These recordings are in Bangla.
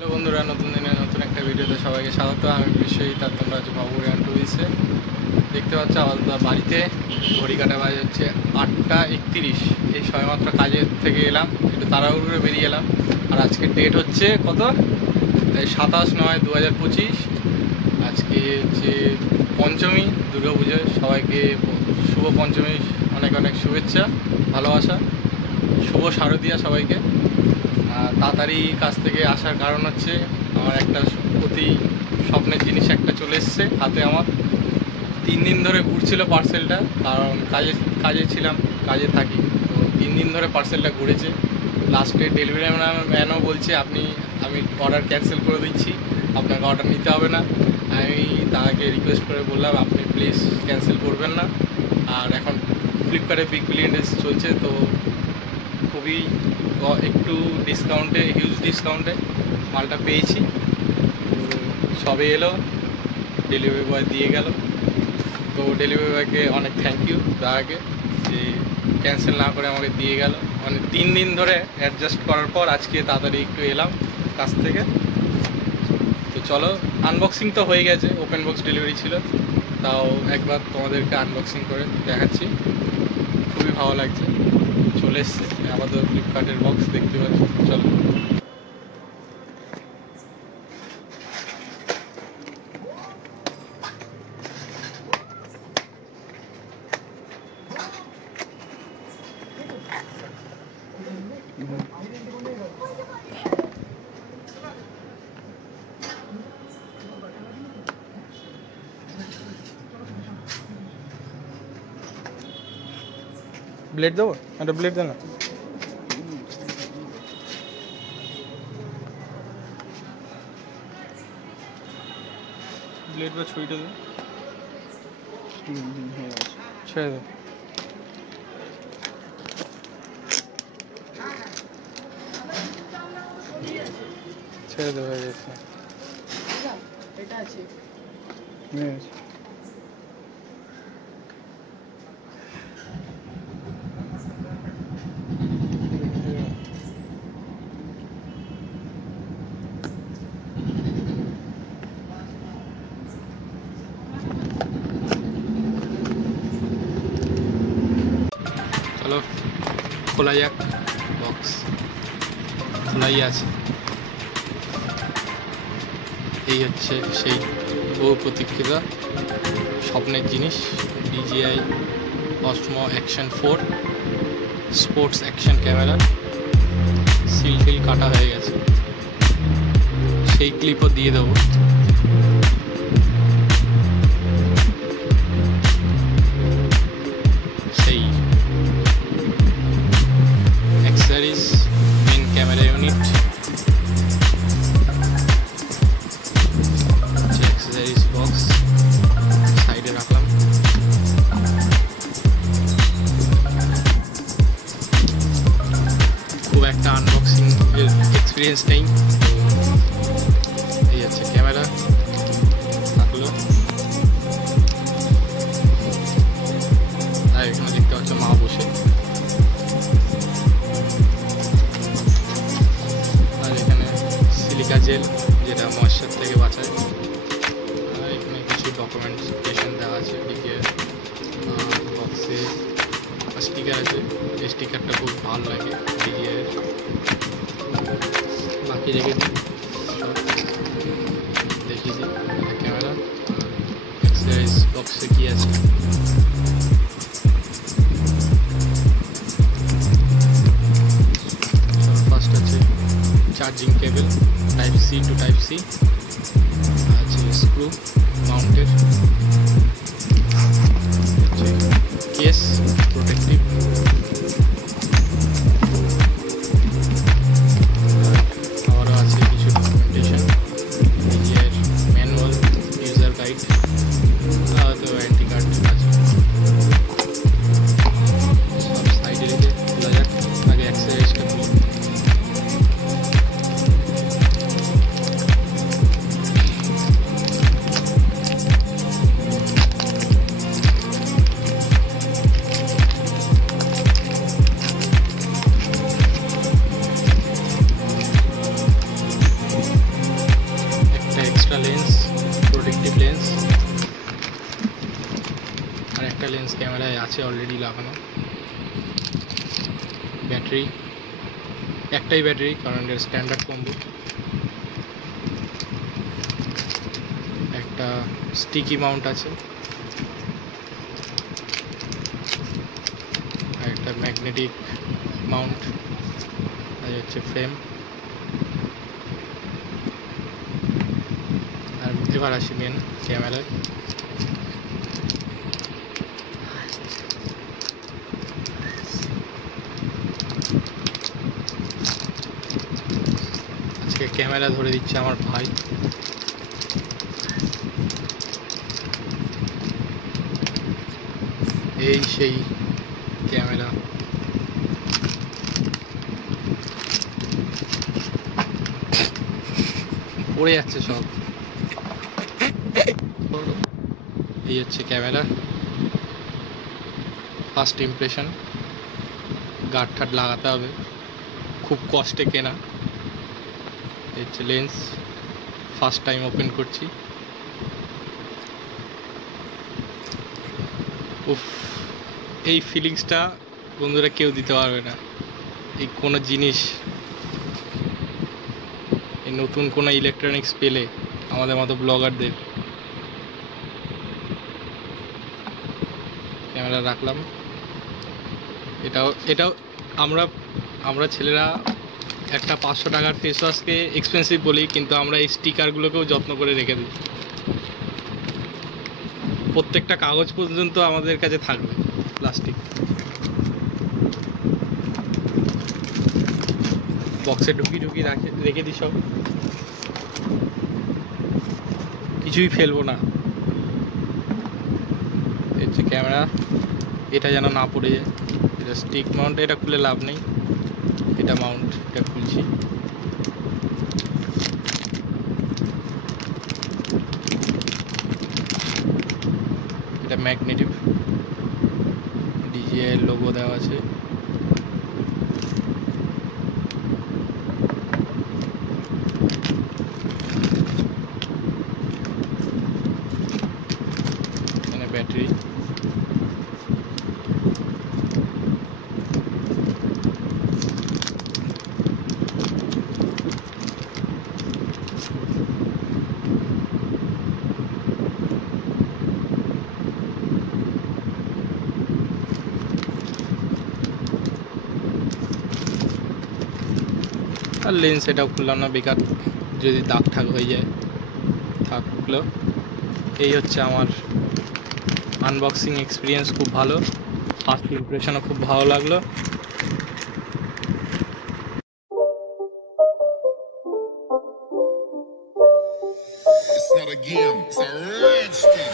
হ্যালো বন্ধুরা, নতুন দিনে নতুন একটা ভিডিওতে সবাইকে স্বাগত। আমি বিশ্বজিৎ, তার তোমরা হচ্ছে বাবুরিয়ান টুরিস্টে। দেখতে পাচ্ছ আপাতত বাড়িতে ঘড়ি কাটা বাজে হচ্ছে 8:31। এই সবেমাত্র কাজের থেকে এলাম, একটু তাড়াহুড়ো বেরিয়ে এলাম। আর আজকে ডেট হচ্ছে কত? 27/9/2025। আজকে হচ্ছে পঞ্চমী, দুর্গাপুজো। সবাইকে শুভ পঞ্চমী, অনেক অনেক শুভেচ্ছা, ভালোবাসা, শুভ শারদীয়া সবাইকে। তাড়াতাড়ি কাছ থেকে আসার কারণ হচ্ছে আমার একটা অতি স্বপ্নের জিনিস একটা চলে এসছে হাতে। আমার 3 দিন ধরে ঘুরছিল পার্সেলটা, কারণ কাজে ছিলাম, কাজে থাকি, তো 3 দিন ধরে পার্সেলটা ঘুরেছে। লাস্টে ডেলিভারি ম্যানও বলছে আমি অর্ডার ক্যান্সেল করে দিচ্ছি, আপনাকে অর্ডার নিতে হবে না। আমি তাকে রিকোয়েস্ট করে বললাম আপনি প্লিজ ক্যান্সেল করবেন না। আর এখন ফ্লিপকার্টে বিগ বিলিয়ন ডেজ চলছে, তো খুবই একটু ডিসকাউন্টে, হিউজ ডিসকাউন্টে মালটা পেয়েছি। সবে এলো, ডেলিভারি বয় দিয়ে গেল। তো ডেলিভারি বয়কে অনেক থ্যাংক ইউ দাদাকে, যে ক্যান্সেল না করে আমাকে দিয়ে গেল। মানে 3 দিন ধরে অ্যাডজাস্ট করার পর আজকে তাড়াতাড়ি একটু এলাম কাছ থেকে। তো চলো, আনবক্সিং তো হয়ে গেছে, ওপেন বক্স ডেলিভারি ছিল, তাও একবার তোমাদেরকে আনবক্সিং করে দেখাচ্ছি। খুবই ভালো লাগছে। চলে এসছে আমাদের ফ্লিপকার্টের বক্স, দেখতে পাচ্ছি। চলো, ব্লেড দেবো, একটা ব্লেড দে না। ব্লেড বা ছুরিটা দে, ছেড়ে দে। ছেড়ে দে, হয়ে গেছে। এটা আছে, চলো খোলা যাক বক্স। খোলাই আছে। এই হচ্ছে সেই বহু প্রতীক্ষিত স্বপ্নের জিনিস, DJI Osmo Action 4 sports action camera. Seal টিল কাটা হয়ে গেছে, সেই ক্লিপও দিয়ে দেবো। সেই accessories, main camera unit, accessories box সাইডে রাখলাম। খুব একটা আনবক্সিং এক্সপিরিয়েন্স নেই। এই আছে ক্যামেরা থাকলো, আর এখানে দেখতে পাচ্ছ মা বসে। আর এখানে সিলিকা জেল, যেটা ময়েশ্চার থেকে বাঁচায়। আর এখানে কিছু ডকুমেন্টেশন দেওয়া আছে। এদিকে বক্সে স্টিকার আছে, এই স্টিকারটা খুব ভালো লাগে DJI। বাকি রেখে দিই, দেখিয়ে দিই ক্যামেরা। এক্সারসাইজ বক্সে কী আছে? ফার্স্ট আছে charging cable, Type-C to Type-C, আছে স্ক্রু মাউন্টেড, কেস প্রোটেক্টিভ, আবারও আছে কিছু documentation, DJI manual, user guide, হয়তো ওয়ারেন্টি কার্ড আছে। সব সাইডে রেখে খোলা যাক। আগে অ্যাক্সেসরিজটা খুলি। লেন্স ক্যামেরায় আছে অলরেডি লাগানো। ব্যাটারি একটাই ব্যাটারি, কারণ এর স্ট্যান্ডার্ড কম্বো। একটা স্টিকি মাউন্ট আছে, আর একটা ম্যাগনেটিক মাউন্ট, আর হচ্ছে ফ্রেম। আর এবার আসি মেন ক্যামেরায়। আজকে ক্যামেরা ধরে দিচ্ছে আমার ভাই। এই সেই ক্যামেরা, পড়ে যাচ্ছে সব। এই হচ্ছে ক্যামেরা, ফার্স্ট ইমপ্রেশন। গার্ড ঠাট লাগাতে হবে, খুব কষ্টে কেনা। এই হচ্ছে লেন্স, ফার্স্ট টাইম ওপেন করছি। উফ, এই ফিলিংসটা বন্ধুরা কেউ দিতে পারবে না। এই কোনো জিনিস, এই নতুন কোনো ইলেকট্রনিক্স পেলে আমাদের মতো ব্লগারদের। ক্যামেরা রাখলাম। এটাও আমরা ছেলেরা একটা 500 টাকার ফেস ওয়াশকে এক্সপেন্সিভ বলি, কিন্তু আমরা এই স্টিকারগুলোকেও যত্ন করে রেখে দিই। প্রত্যেকটা কাগজ পর্যন্ত আমাদের কাছে থাকবে প্লাস্টিক। বক্সে ঢুকি রেখে দিই সব, কিছুই ফেলবো না। এই হচ্ছে ক্যামেরা, এটা যেন না পড়ে যায়। এটা স্টিক মাউন্ট, এটা খুলে লাভ নেই। এটা মাউন্ট, এটা খুলছি। এটা ম্যাগনেটিক, DJI লোগো দেওয়া আছে। এখানে ব্যাটারি। আর লেন্স এটাও খুললাম না, বেকার যদি দাগ ঠাক হয়ে যায় থাকলো। এই হচ্ছে আমার আনবক্সিং এক্সপিরিয়েন্স, খুব ভালো। ফার্স্ট ইমপ্রেশনও খুব ভালো লাগলো। It's not a game, it's a rich thing.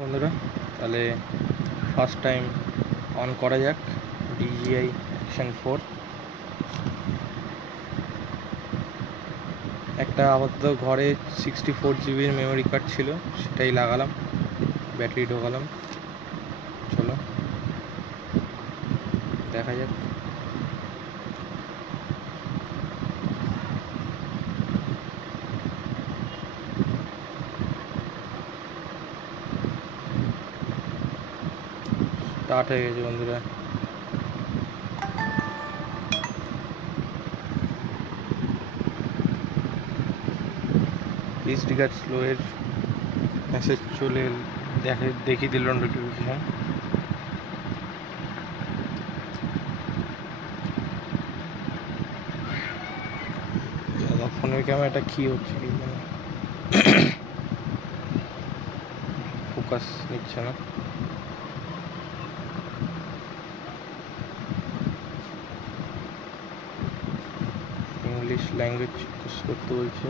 বন্ধুরা, তাহলে ফার্স্ট টাইম অন করা যাক DJI Action 4। একটা আপাতত ঘরে 64 জিবির মেমোরি কার্ড ছিল, সেটাই লাগালাম, ব্যাটারি ঢোকালাম। চলো দেখা যাক। স্টার্ট হয়ে গেছে বন্ধুরা। প্লিজ রিগার্ড স্লো এর মেসেজ চলে দেখিয়ে দিল নোটিফিকেশন। ফোনের ক্যামেরাটা কি হচ্ছে কি জানি, ফোকাস নিচ্ছে না। ইংলিশ ল্যাঙ্গুয়েজ চুজ করতে বলছে।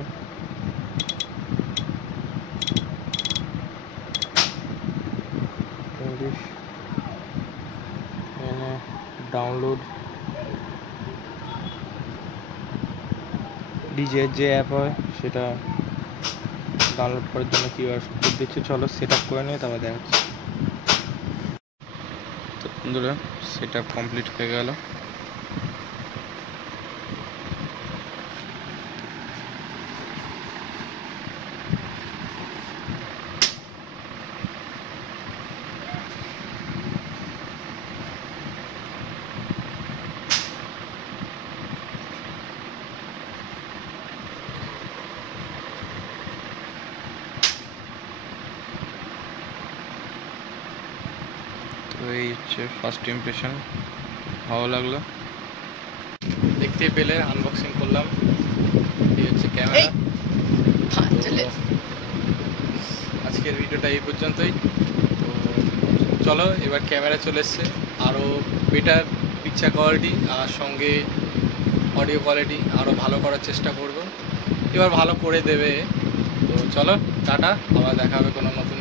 ইংলিশ, এখানে ডাউনলোড DJI যে অ্যাপ হয় সেটা ডাউনলোড করার জন্য কিউআর কোড দিচ্ছে। চলো সেট আপ করে নিয়ে তারপর দেখাচ্ছি। তো বন্ধুরা, সেট আপ কমপ্লিট হয়ে গেল। তো এই হচ্ছে ফার্স্ট ইমপ্রেশন, ভালো লাগলো। দেখতেই পেলে আনবক্সিং করলাম, এই হচ্ছে ক্যামেরা। আজকের ভিডিওটা এই পর্যন্তই। তো চলো এবার ক্যামেরা চলে এসছে, আরও বেটার পিকচার কোয়ালিটি আর সঙ্গে অডিও কোয়ালিটি আরও ভালো করার চেষ্টা করব, এবার ভালো করে দেবে। তো চলো টাটা, আবার দেখা হবে কোনো নতুন